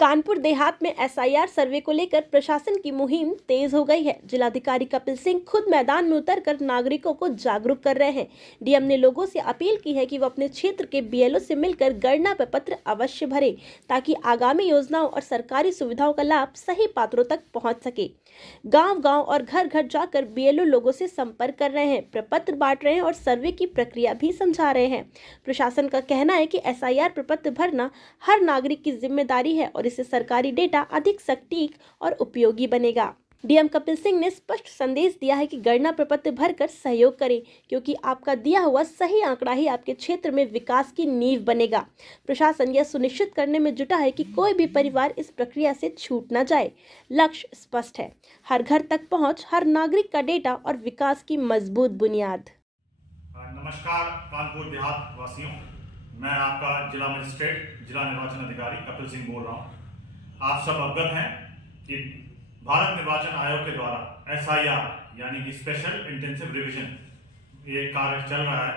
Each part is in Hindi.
कानपुर देहात में एसआईआर सर्वे को लेकर प्रशासन की मुहिम तेज हो गई है। जिलाधिकारी कपिल सिंह खुद मैदान में उतरकर नागरिकों को जागरूक कर रहे हैं। डीएम ने लोगों से अपील की है कि वो अपने क्षेत्र के बीएलओ से मिलकर गणना प्रपत्र अवश्य भरें ताकि आगामी योजनाओं और सरकारी सुविधाओं का लाभ सही पात्रों तक पहुंच सके। गांव-गांव और घर-घर जाकर बीएलओ लोगों से संपर्क कर रहे हैं, प्रपत्र बांट रहे हैं और सर्वे की प्रक्रिया भी समझा रहे हैं। प्रशासन का कहना है कि एसआईआर प्रपत्र भरना हर नागरिक की जिम्मेदारी है और इससे सरकारी डेटा अधिक सटीक और उपयोगी बनेगा। डीएम कपिल सिंह ने स्पष्ट संदेश दिया है कि गणना प्रपत्र भरकर सहयोग करें, क्योंकि आपका दिया हुआ सही आंकड़ा ही आपके क्षेत्र में विकास की नींव बनेगा। प्रशासन यह सुनिश्चित करने में जुटा है कि कोई भी परिवार इस प्रक्रिया से छूट न जाए। लक्ष्य स्पष्ट है, हर घर तक पहुंच, हर नागरिक का डेटा और विकास की मजबूत बुनियाद। नमस्कार कानपुर देहात वासियों, मैं आपका जिला मजिस्ट्रेट जिला निर्वाचन अधिकारी कपिल सिंह बोल रहा हूँ। आप सब अवगत हैं कि भारत निर्वाचन आयोग के द्वारा एसआईआर यानी कि स्पेशल इंटेंसिव रिवीजन ये कार्य चल रहा है।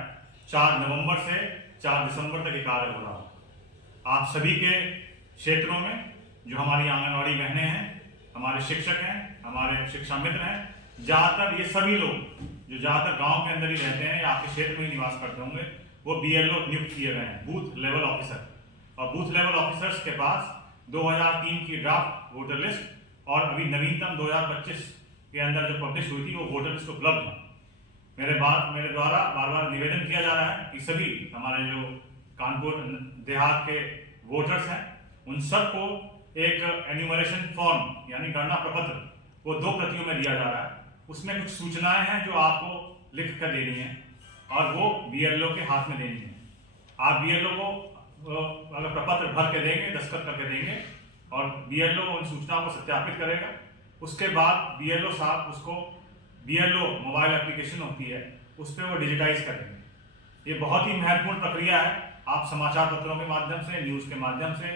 4 नवंबर से 4 दिसंबर तक ये कार्य हो रहा है। आप सभी के क्षेत्रों में जो हमारी आंगनवाड़ी बहनें हैं, हमारे शिक्षक हैं, हमारे शिक्षा मित्र हैं, ज़्यादातर ये सभी लोग जो ज़्यादातर गांव के अंदर ही रहते हैं या आपके क्षेत्र में ही निवास करते होंगे, वो बीएलओ नियुक्त किए गए हैं, बूथ लेवल ऑफिसर। और बूथ लेवल ऑफिसर्स के पास 2003 की ड्राफ्ट वोटर लिस्ट और अभी नवीनतम 2025 के अंदर जो पब्लिश हुई थी वो वोटर लिस्ट उपलब्ध है। मेरे द्वारा बार बार निवेदन किया जा रहा है कि सभी हमारे जो कानपुर देहात के वोटर्स हैं उन सबको एक एन्यूमरेशन फॉर्म यानी गणना प्रपत्र वो 2 प्रतियों में दिया जा रहा है। उसमें कुछ सूचनाएं हैं जो आपको लिख कर देनी है और वो बीएलओ के हाथ में देनी है। आप बीएलओ को अगर प्रपत्र भर के देंगे, दस्तखत करके देंगे और बीएलओ उन सूचनाओं को सत्यापित करेगा। उसके बाद बीएलओ साहब उसको बीएलओ मोबाइल एप्लीकेशन होती है उस पर वो डिजिटाइज करेंगे। ये बहुत ही महत्वपूर्ण प्रक्रिया है। आप समाचार पत्रों के माध्यम से, न्यूज़ के माध्यम से,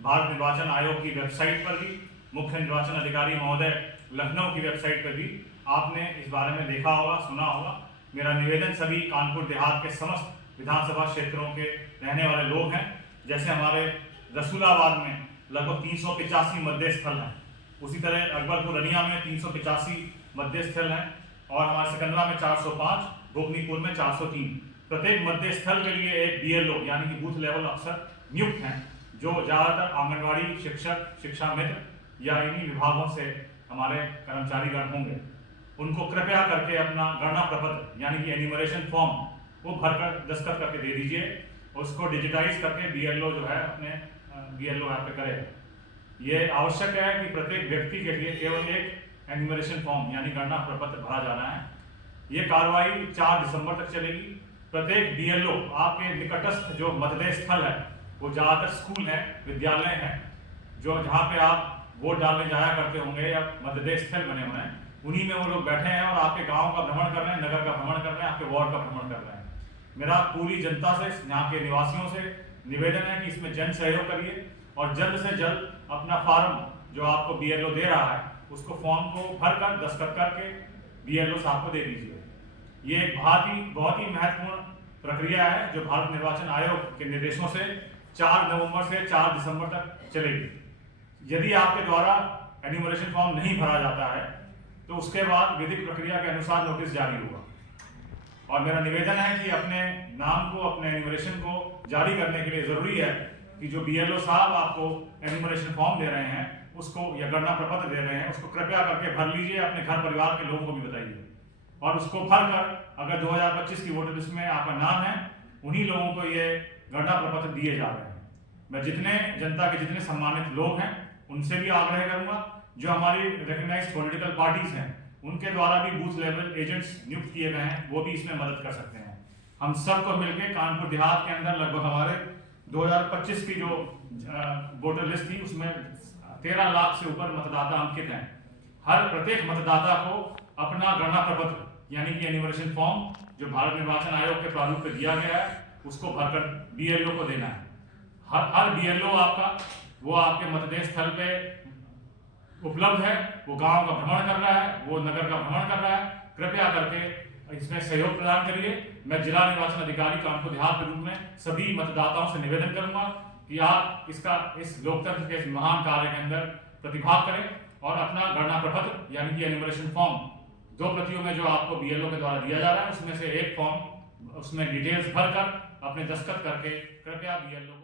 भारत निर्वाचन आयोग की वेबसाइट पर भी, मुख्य निर्वाचन अधिकारी महोदय लखनऊ की वेबसाइट पर भी आपने इस बारे में देखा होगा, सुना होगा। मेरा निवेदन सभी कानपुर देहात के समस्त विधानसभा क्षेत्रों के रहने वाले लोग हैं, जैसे हमारे रसूलाबाद में लगभग 385 मध्य स्थल हैं, उसी तरह अकबरपुर रनिया में 385 मध्य स्थल हैं और हमारे सिकंदरा में 405, गोपनीपुर में 403। प्रत्येक मध्य स्थल के लिए एक बीएलओ यानी कि बूथ लेवल अफसर नियुक्त हैं, जो ज़्यादातर आंगनवाड़ी शिक्षक, शिक्षा मित्र या इन्हीं विभागों से हमारे कर्मचारीगण होंगे। उनको कृपया करके अपना गणना प्रपत्र यानी कि एन्यूमरेशन फॉर्म वो भरकर दस्तखत करके दे दीजिए। उसको डिजिटाइज करके बीएलओ जो है अपने बीएलओ ऐप पे करेगा। ये आवश्यक है कि प्रत्येक व्यक्ति के लिए केवल एक एन्यूमरेशन फॉर्म यानी गणना प्रपत्र भरा जाना है। ये कार्रवाई 4 दिसंबर तक चलेगी। प्रत्येक बीएलओ आपके निकटस्थ जो मतदेय स्थल है, वो ज़्यादातर स्कूल है, विद्यालय है, जो जहाँ पे आप वोट डालने जाया करते होंगे या मतदेय स्थल बने हुए हैं, उन्हीं में वो लोग बैठे हैं और आपके गांव का भ्रमण कर रहे हैं, नगर का भ्रमण कर रहे हैं, आपके वार्ड का भ्रमण कर रहे हैं। मेरा पूरी जनता से, यहाँ के निवासियों से निवेदन है कि इसमें जन सहयोग करिए और जल्द से जल्द अपना फॉर्म जो आपको बीएलओ दे रहा है उसको फॉर्म को भरकर दस्तखत करके बीएलओ साहब को दे दीजिए। ये एक बहुत ही महत्वपूर्ण प्रक्रिया है जो भारत निर्वाचन आयोग के निर्देशों से 4 नवंबर से 4 दिसंबर तक चलेगी। यदि आपके द्वारा एन्यूमरेशन फॉर्म नहीं भरा जाता है तो उसके बाद विधिक प्रक्रिया के अनुसार नोटिस जारी होगा। और मेरा निवेदन है कि अपने नाम को, अपने एन्यूमरेशन को जारी करने के लिए ज़रूरी है कि जो बीएलओ साहब आपको एन्यूमरेशन फॉर्म दे रहे हैं उसको या गणना प्रपत्र दे रहे हैं उसको कृपया करके भर लीजिए, अपने घर परिवार के लोगों को भी बताइए और उसको भर कर अगर 2025 की वोटर लिस्ट में आपका नाम है, उन्हीं लोगों को ये गणना प्रपत्र दिए जा रहे हैं। मैं जितने जनता के जितने सम्मानित लोग हैं उनसे भी आग्रह करूंगा, जो हमारी रिकग्नाइज्ड पॉलिटिकल पार्टीज हैं उनके द्वारा भी बूथ लेवल एजेंट्स नियुक्त किए गए हैं, वो भी इसमें मदद कर सकते हैं। हम सबको मिलकर कानपुर देहात के अंदर लगभग हमारे 2025 की जो वोटर लिस्ट थी उसमें 13 लाख से ऊपर मतदाता अंकित हैं। हर प्रत्येक मतदाता को अपना गणना प्रपत्र यानी कि एन्यूमरेशन फॉर्म जो भारत निर्वाचन आयोग के प्रारूप पे दिया गया है उसको भरकर बीएलओ को देना है। हर बीएलओ आपका वो आपके मतदेय स्थल पे उपलब्ध है, वो गांव का भ्रमण कर रहा है, वो नगर का भ्रमण कर रहा है। कृपया करके इसमें सहयोग प्रदान करिए। मैं जिला निर्वाचन अधिकारी कानपुर देहात के रूप में सभी मतदाताओं से निवेदन करूंगा कि आप इस लोकतंत्र के इस महान कार्य के अंदर प्रतिभाग करें और अपना गणना प्रपत्र यानी कि एन्यूमरेशन फॉर्म 2 प्रतियों में जो आपको BLO के द्वारा दिया जा रहा है उसमें से एक फॉर्म उसमें डिटेल्स भरकर अपने दस्तखत करके कृपया BLO को